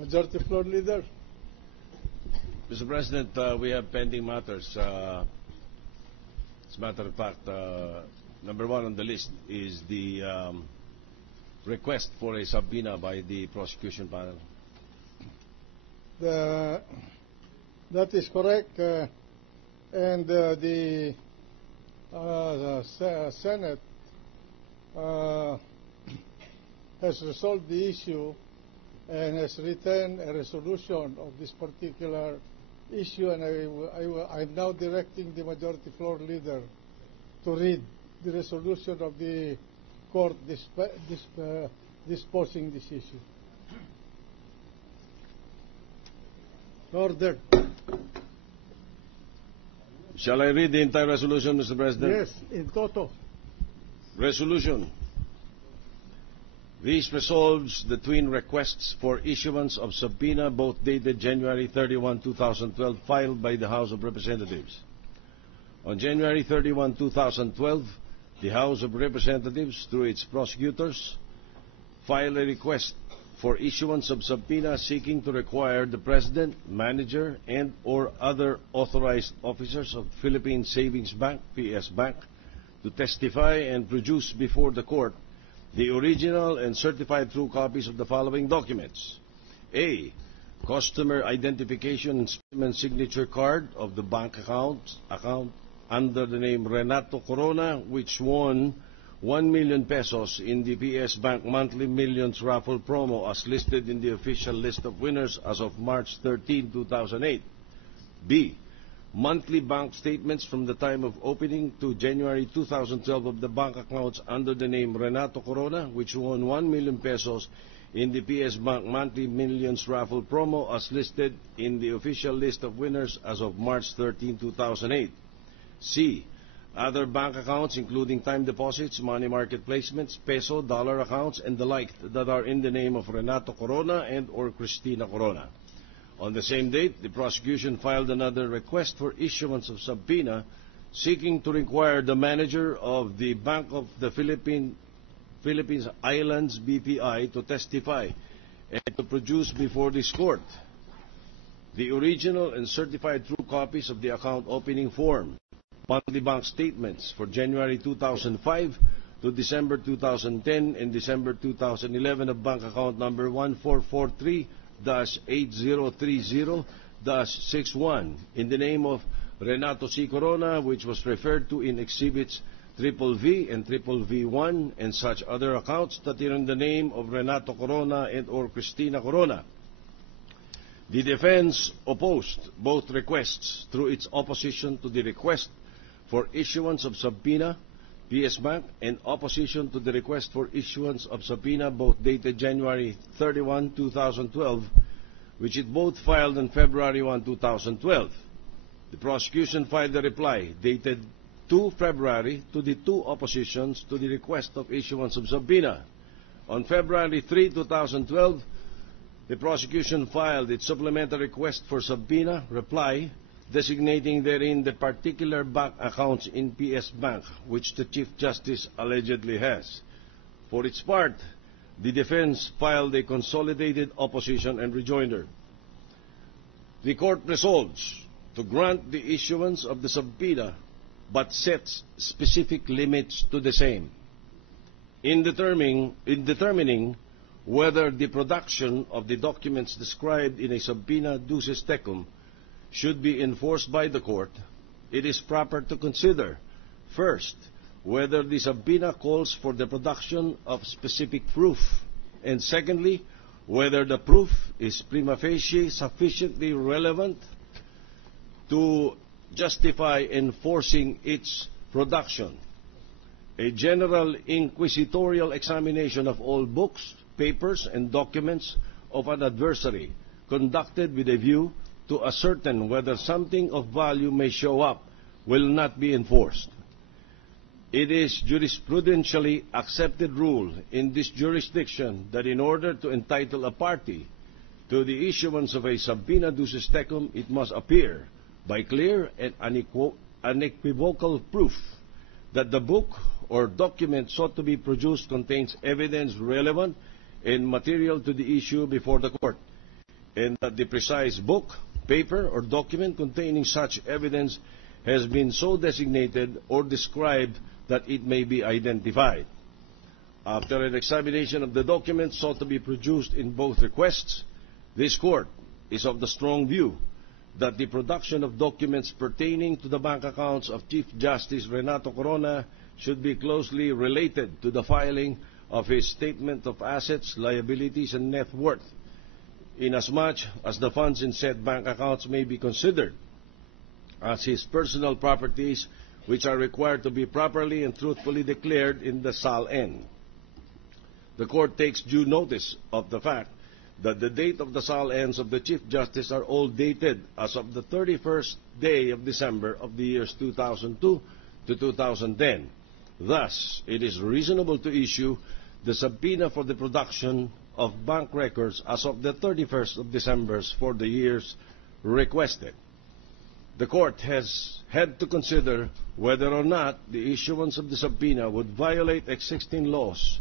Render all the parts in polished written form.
Majority Floor Leader. Mr. President, we have pending matters. As a matter of fact, number one on the list is the request for a subpoena by the prosecution panel. That is correct, and the Senate has resolved the issue and has written a resolution of this particular issue, and I'm now directing the Majority Floor Leader to read the resolution of the court disposing this issue. Order. Shall I read the entire resolution, Mr. President? Yes, in toto. Resolution. This resolves the twin requests for issuance of subpoena, both dated January 31, 2012, filed by the House of Representatives. On January 31, 2012, the House of Representatives, through its prosecutors, filed a request for issuance of subpoena seeking to require the President, Manager, and or other authorized officers of Philippine Savings Bank, PS Bank, to testify and produce before the court the original and certified true copies of the following documents. A. Customer identification and statement signature card of the bank account under the name Renato Corona, which won 1 million pesos in the PS Bank Monthly Millions Raffle promo as listed in the official list of winners as of March 13, 2008. B. Monthly bank statements from the time of opening to January 2012 of the bank accounts under the name Renato Corona, which won 1 million pesos in the PS Bank Monthly Millions Raffle promo as listed in the official list of winners as of March 13, 2008. C. Other bank accounts, including time deposits, money market placements, peso, dollar accounts, and the like, that are in the name of Renato Corona and or Cristina Corona. On the same date, the prosecution filed another request for issuance of subpoena seeking to require the manager of the Bank of the Philippines Islands BPI to testify and to produce before this court the original and certified true copies of the account opening form, monthly bank statements for January 2005 to December 2010 and December 2011 of bank account number 1443-8030-61 in the name of Renato C. Corona, which was referred to in exhibits Triple V and Triple V1, and such other accounts that are in the name of Renato Corona and or Cristina Corona. The defense opposed both requests through its opposition to the request for issuance of subpoena, PS Bank, and opposition to the request for issuance of subpoena, both dated January 31, 2012, which it both filed on February 1, 2012. The prosecution filed a reply dated 2 February to the two oppositions to the request of issuance of subpoena. On February 3, 2012, the prosecution filed its supplementary request for subpoena reply, designating therein the particular bank accounts in PS Bank which the Chief Justice allegedly has. For its part, the defense filed a consolidated opposition and rejoinder. The court resolves to grant the issuance of the subpoena but sets specific limits to the same. In determining whether the production of the documents described in a subpoena duces tecum should be enforced by the court, it is proper to consider, first, whether the subpoena calls for the production of specific proof, and secondly, whether the proof is prima facie sufficiently relevant to justify enforcing its production. A general inquisitorial examination of all books, papers, and documents of an adversary, conducted with a view to ascertain whether something of value may show up, will not be enforced. It is jurisprudentially accepted rule in this jurisdiction that in order to entitle a party to the issuance of a subpoena duces tecum, it must appear by clear and unequivocal proof that the book or document sought to be produced contains evidence relevant and material to the issue before the court. and that the precise book, paper, or document containing such evidence has been so designated or described that it may be identified. After an examination of the documents sought to be produced in both requests, this Court is of the strong view that the production of documents pertaining to the bank accounts of Chief Justice Renato Corona should be closely related to the filing of his statement of assets, liabilities, and net worth, inasmuch as the funds in said bank accounts may be considered as his personal properties, which are required to be properly and truthfully declared in the SAL-N. The Court takes due notice of the fact that the date of the SAL-Ns of the Chief Justice are all dated as of the 31st day of December of the years 2002 to 2010. Thus, it is reasonable to issue the subpoena for the production of bank records as of the 31st of December for the years requested. The Court has had to consider whether or not the issuance of the subpoena would violate existing laws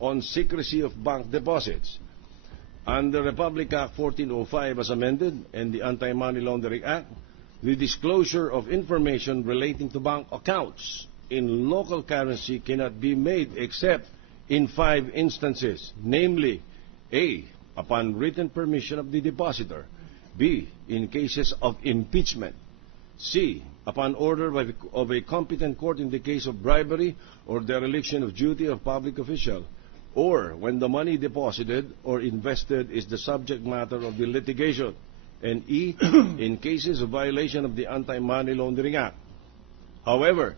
on secrecy of bank deposits. Under Republic Act 1405 as amended and the Anti-Money Laundering Act, the disclosure of information relating to bank accounts in local currency cannot be made except in 5 instances, namely, A, upon written permission of the depositor, B, in cases of impeachment, C, upon order of a competent court in the case of bribery or dereliction of duty of public official, or when the money deposited or invested is the subject matter of the litigation, and E, in cases of violation of the Anti-Money Laundering Act. However,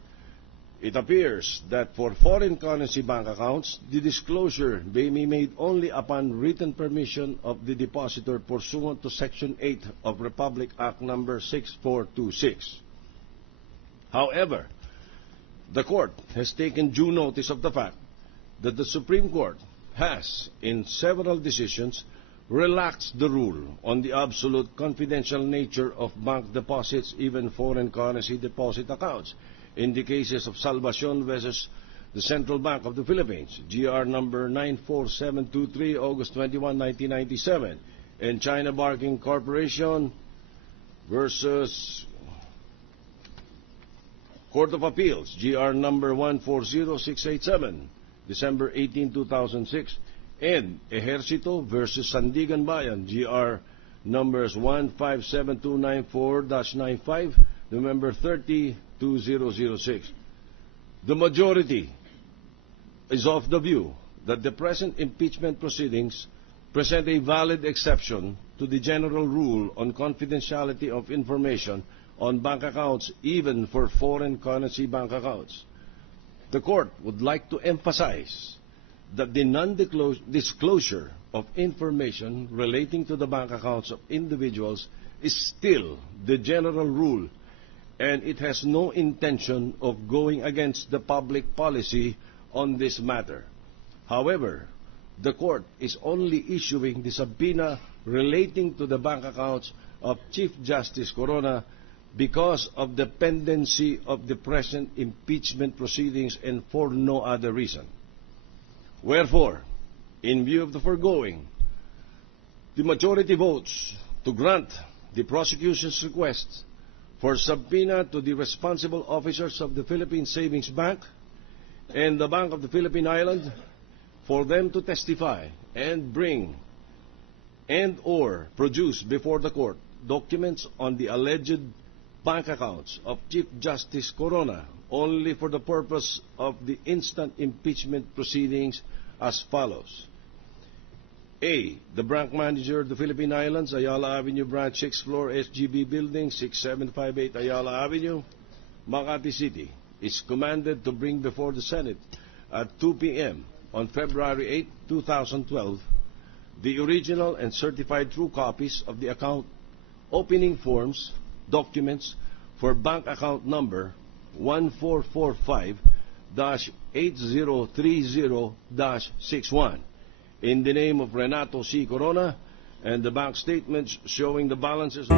it appears that for foreign currency bank accounts, the disclosure may be made only upon written permission of the depositor pursuant to Section 8 of Republic Act No. 6426. However, the Court has taken due notice of the fact that the Supreme Court has, in several decisions, relaxed the rule on the absolute confidential nature of bank deposits, even foreign currency deposit accounts, in the cases of Salvacion versus the Central Bank of the Philippines, GR number 94723, August 21, 1997, and China Barking Corporation versus Court of Appeals, GR number 140687, December 18, 2006, and Ejercito versus Sandigan Bayan, GR numbers 157294-95, November 30, 2006. The majority is of the view that the present impeachment proceedings present a valid exception to the general rule on confidentiality of information on bank accounts, even for foreign currency bank accounts. The Court would like to emphasize that the non-disclosure of information relating to the bank accounts of individuals is still the general rule, and it has no intention of going against the public policy on this matter. However, the Court is only issuing the subpoena relating to the bank accounts of Chief Justice Corona because of the pendency of the present impeachment proceedings and for no other reason. Wherefore, in view of the foregoing, the majority votes to grant the prosecution's request for subpoena to the responsible officers of the Philippine Savings Bank and the Bank of the Philippine Islands for them to testify and bring and or produce before the Court documents on the alleged bank accounts of Chief Justice Corona only for the purpose of the instant impeachment proceedings as follows. A. The branch manager of the Philippine Islands, Ayala Avenue, Branch 6th floor, SGB Building, 6758 Ayala Avenue, Makati City, is commanded to bring before the Senate at 2 p.m. on February 8, 2012, the original and certified true copies of the account opening forms, documents for bank account number 1445-8030-61 in the name of Renato C. Corona, and the bank statements showing the balances